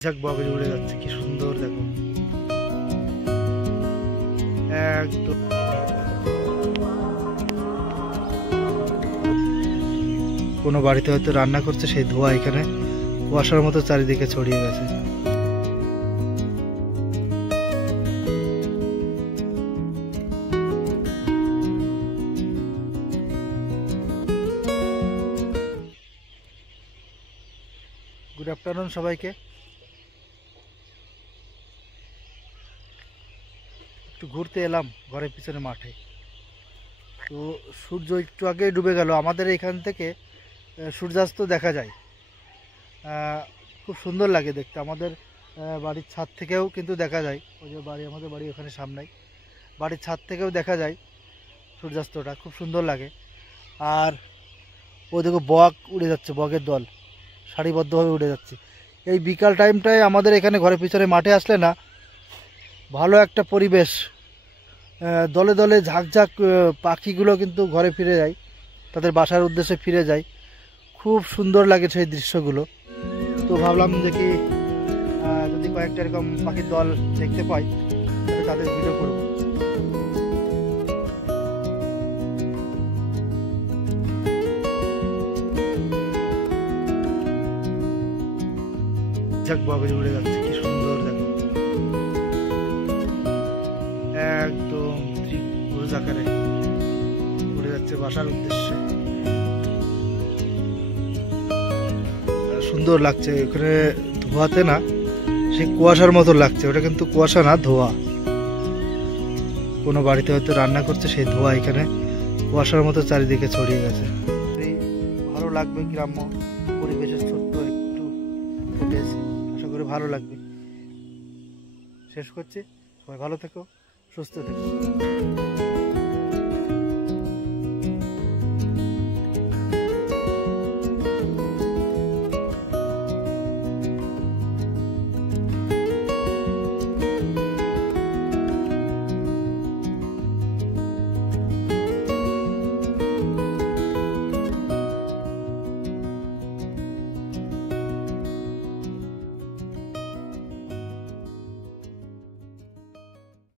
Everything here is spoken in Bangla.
ঝাঁক বগে উড়ে যাচ্ছে, কি সুন্দর দেখো। একদম কোনো বাড়িতে হয়তো রান্না করছে, সেই ধোঁয়া এখানে কুয়াশার মতো চারিদিকে ছড়িয়ে গেছে। গুড আফটারনুন সবাইকে। একটু ঘুরতে এলাম ঘরের পিছনে মাঠে। তো সূর্য একটু আগে ডুবে গেল। আমাদের এখান থেকে সূর্যাস্ত দেখা যায়, খুব সুন্দর লাগে দেখতে। আমাদের বাড়ির ছাদ থেকেও কিন্তু দেখা যায়। ওই যে বাড়ি, আমাদের বাড়ি ওখানে সামনেই, বাড়ির ছাদ থেকেও দেখা যায় সূর্যাস্তটা, খুব সুন্দর লাগে। আর ওই দেখো বক উড়ে যাচ্ছে, বকের দল সারিবদ্ধভাবে উড়ে যাচ্ছে। এই বিকাল টাইমটায় আমাদের এখানে ঘরের পিছনে মাঠে আসলে না, ভালো একটা পরিবেশ। দলে দলে ঝাঁক পাখিগুলো কিন্তু ঘরে ফিরে যায়, তাদের বাসার উদ্দেশ্যে ফিরে যায়। খুব সুন্দর লাগে সেই দৃশ্যগুলো। তো ভাবলাম যে কি যদি কয়েকটা এরকম পাখির দল দেখতে পাই তাহলে তাদের ভিডিও করবো। ঝাঁক বগে উড়ে যাচ্ছে, কি সুন্দর দেখো। একদম ত্রিভুজ আকারে উড়ে যাচ্ছে বাসার উদ্দেশ্যে। সুন্দর লাগছে। এখানে ধোঁয়াতে না, সে কুয়াশার মতো লাগছে। ওটা কিন্তু কুয়াশা না, ধোঁয়া। কোনো বাড়িতে হয়তো রান্না করছে, সেই ধোঁয়া এখানে কুয়াশার মতো চারিদিকে ছড়িয়ে গেছে। ভালো লাগবে গ্রাম্য পরিবেশের ছোট্ট একটু ফুটেজ, আশা করি ভালো লাগবে। শেষ করছি, সবাই ভালো থেকো, সুস্থ থেকো।